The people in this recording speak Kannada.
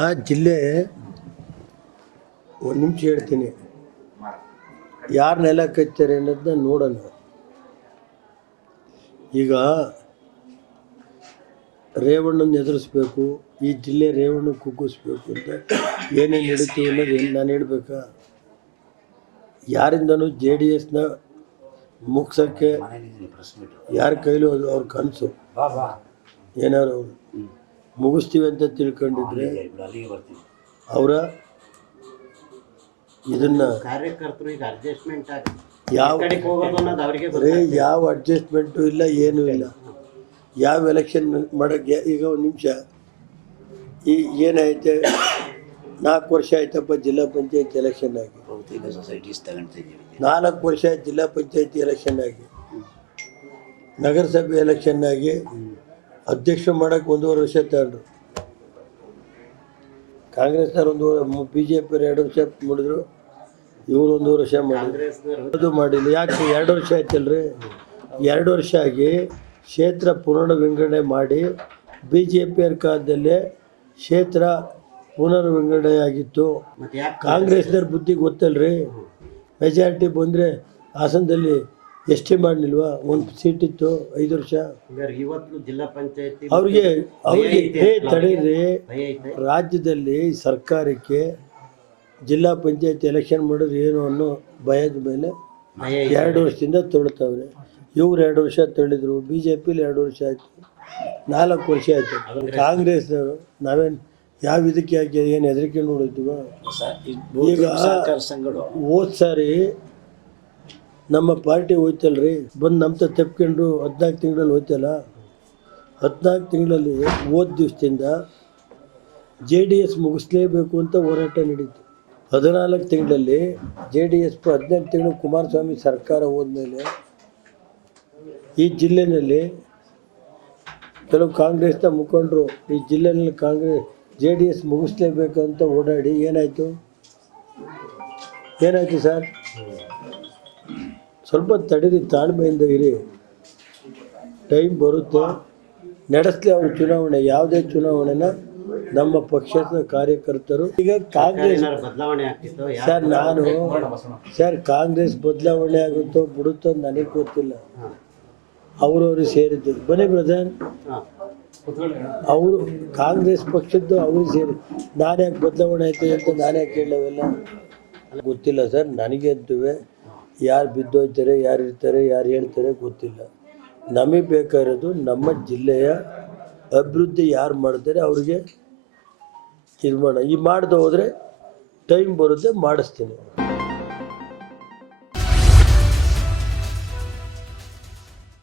ಆ ಜಿಲ್ಲೆ ಒಂದು ನಿಮಿಷ ಹೇಳ್ತೀನಿ. ಯಾರು ನೆಲ ಕಚ್ತಾರೆ ಅನ್ನೋದನ್ನ ನೋಡೋಣ. ಈಗ ರೇವಣ್ಣನ ಎದುರಿಸ್ಬೇಕು ಈ ಜಿಲ್ಲೆ ರೇವಣ್ಣ ಕುಗ್ಗಿಸ್ಬೇಕು ಅಂತ ಏನೇನು ನಡೀತೀವಿ ಅನ್ನೋದು ಏನು ನಾನು ಹೇಳ್ಬೇಕಾ? ಯಾರಿಂದನೂ ಜೆ ಡಿ ಎಸ್ನ ಮುಗ್ಸೋಕ್ಕೆ ಯಾರ ಕೈಲೂ ಅದು ಅವ್ರ ಕನಸು. ಏನಾರು ಮುಗಿಸ್ತೀವಿ ಅಂತ ತಿಳ್ಕೊಂಡಿದ್ರೆ ಅವರ ಇದನ್ನ ಕಾರ್ಯಕರ್ತರು ಈಗ ಅಡ್ಜಸ್ಟ್ಮೆಂಟ್ ಆಗಿ ಯಾವ ಕಡೆಗೆ ಹೋಗೋದು ಅನ್ನೋದು ಅವರಿಗೆ ಬರೀ ಯಾವ ಅಡ್ಜಸ್ಟ್ಮೆಂಟು ಇಲ್ಲ ಏನೂ ಇಲ್ಲ. ಯಾವ ಎಲೆಕ್ಷನ್ ಮಾಡೋಕ್ಕೆ ಈಗ ಒಂದು ನಿಮಿಷ. ಈ ಏನೈತೆ ನಾಲ್ಕು ವರ್ಷ ಆಯ್ತಪ್ಪ ಜಿಲ್ಲಾ ಪಂಚಾಯತ್ ಎಲೆಕ್ಷನ್ ಆಗಿ. ಬಹುತೇಕ ಸೊಸೈಟೀಸ್ ನಾಲ್ಕು ವರ್ಷ ಆಯ್ತು ಜಿಲ್ಲಾ ಪಂಚಾಯತಿ ಎಲೆಕ್ಷನ್ ಆಗಿ. ನಗರಸಭೆ ಎಲೆಕ್ಷನ್ ಆಗಿ. ಅಧ್ಯಕ್ಷ ಮಾಡೋಕ್ಕೆ ಒಂದೂವರೆ ವರ್ಷ ತಗೊಂಡ್ರು ಕಾಂಗ್ರೆಸ್ನವ್ರು ಒಂದೂವರೆ ಬಿ ಜೆ ಪಿ ಎರಡು ವರ್ಷ ಮಾಡಿದ್ರು. ಇವರು ಒಂದೂವರೆ ವರ್ಷ ಮಾಡಿದ್ರು. ಅದು ಮಾಡಿಲ್ಲ. ಯಾಕೆ ಎರಡು ವರ್ಷ ಆಯ್ತಲ್ರಿ? ಎರಡು ವರ್ಷ ಆಗಿ ಕ್ಷೇತ್ರ ಪುನರ್ ವಿಂಗಡಣೆ ಮಾಡಿ ಬಿ ಜೆ ಪಿಯವ್ರ ಕಾಲದಲ್ಲೇ ಕ್ಷೇತ್ರ ಪುನರ್ ವಿಂಗಡಣೆ ಆಗಿತ್ತು ಕಾಂಗ್ರೆಸ್ನವ್ರ ಬುದ್ಧಿ ಗೊತ್ತಲ್ರಿ? ಮೆಜಾರಿಟಿ ಬಂದರೆ ಹಾಸನದಲ್ಲಿ ಎಷ್ಟೇ ಮಾಡಲಿಲ್ವಾ? ಒಂದು ಸೀಟ್ ಇತ್ತು ಐದು ವರ್ಷ. ಹಂಗಾರೆ ಇವತ್ತು ಜಿಲ್ಲಾ ಪಂಚಾಯತಿ ಅವ್ರಿಗೆ ಅವ್ರಿಗೆ ತಡೀರಿ. ರಾಜ್ಯದಲ್ಲಿ ಸರ್ಕಾರಕ್ಕೆ ಜಿಲ್ಲಾ ಪಂಚಾಯತ್ ಎಲೆಕ್ಷನ್ ಮಾಡಿದ್ರೆ ಏನು ಅನ್ನೋ ಭಯದ ಮೇಲೆ ಎರಡು ವರ್ಷದಿಂದ ತೊಳಿತಾವ್ರೆ ಇವ್ರು ಎರಡು ವರ್ಷ ತಳ್ಳಿದ್ರು ಬಿ ಜೆ ಪಿಲಿ ಎರಡು ವರ್ಷ ಆಯಿತು. ನಾಲ್ಕು ವರ್ಷ ಆಯಿತು. ಕಾಂಗ್ರೆಸ್ನವರು ನಾವೇನು ಯಾವ ಇದಕ್ಕೆ ಯಾಕೆ ಏನು ಹೆದರಿಕೆ ನೋಡಿದ್ವಿ? ಈಗ ಹೋದ್ ಸಾರಿ ನಮ್ಮ ಪಾರ್ಟಿ ಹೋಯ್ತಲ್ರಿ. ಬಂದು ನಮ್ಮ ತೆಪ್ಕೊಂಡು ಹದಿನಾಲ್ಕು ತಿಂಗಳಲ್ಲಿ ಹೋಯ್ತಲ್ಲ. ಹದಿನಾಲ್ಕು ತಿಂಗಳಲ್ಲಿ ಹೋದ ದಿವಸದಿಂದ ಜೆ ಡಿ ಎಸ್ ಮುಗಿಸ್ಲೇಬೇಕು ಅಂತ ಹೋರಾಟ ನಡೀತು. ಹದಿನಾಲ್ಕು ತಿಂಗಳಲ್ಲಿ ಜೆ ಡಿ ಎಸ್ ಹದಿನೆಂಟು ತಿಂಗಳು ಕುಮಾರಸ್ವಾಮಿ ಸರ್ಕಾರ ಹೋದ್ಮೇಲೆ ಈ ಜಿಲ್ಲೆಯಲ್ಲಿ ಕೆಲವು ಕಾಂಗ್ರೆಸ್ನ ಮುಖಂಡರು ಈ ಜಿಲ್ಲೆಯಲ್ಲಿ ಕಾಂಗ್ರೆಸ್ ಜೆ ಡಿ ಎಸ್ ಮುಗಿಸ್ಲೇಬೇಕಂತ ಓಡಾಡಿ ಏನಾಯಿತು? ಏನಾಯಿತು ಸರ್? ಸ್ವಲ್ಪ ತಡೀರಿ ತಾಳ್ಮೆಯಿಂದ ಇರಿ. ಟೈಮ್ ಬರುತ್ತೆ. ನಡೆಸಲಿ ಅವ್ರ ಚುನಾವಣೆ ಯಾವುದೇ ಚುನಾವಣೆನ ನಮ್ಮ ಪಕ್ಷದ ಕಾರ್ಯಕರ್ತರು. ಈಗ ಕಾಂಗ್ರೆಸ್ ಸರ್ ನಾನು ಸರ್ ಕಾಂಗ್ರೆಸ್ ಬದಲಾವಣೆ ಆಗುತ್ತೋ ಬಿಡುತ್ತೋ ನನಗೆ ಗೊತ್ತಿಲ್ಲ. ಅವರವರು ಸೇರಿದ್ದು. ಬನ್ನಿ ಬ್ರದರ್ ಅವರು ಕಾಂಗ್ರೆಸ್ ಪಕ್ಷದ್ದು ಅವರು ಸೇರಿ ನಾನು ಯಾಕೆ ಬದಲಾವಣೆ ಆಯ್ತು ಅಂತ ನಾನು ಯಾಕೆ ಕೇಳವೆಲ್ಲ ಗೊತ್ತಿಲ್ಲ ಸರ್ ನನಗೆ ಅಂತುವೆ. ಯಾರು ಬಿದ್ದೋಯ್ತಾರೆ, ಯಾರು ಇರ್ತಾರೆ, ಯಾರು ಹೇಳ್ತಾರೆ ಗೊತ್ತಿಲ್ಲ. ನಮಗೆ ಬೇಕಾಗಿರೋದು ನಮ್ಮ ಜಿಲ್ಲೆಯ ಅಭಿವೃದ್ಧಿ ಯಾರು ಮಾಡ್ತಾರೆ ಅವ್ರಿಗೆ ಇದು ಮಾಡೋಣ ಈ ಮಾಡ್ದೆ ಹೋದರೆ ಟೈಮ್ ಬರುತ್ತೆ, ಮಾಡಿಸ್ತೀನಿ.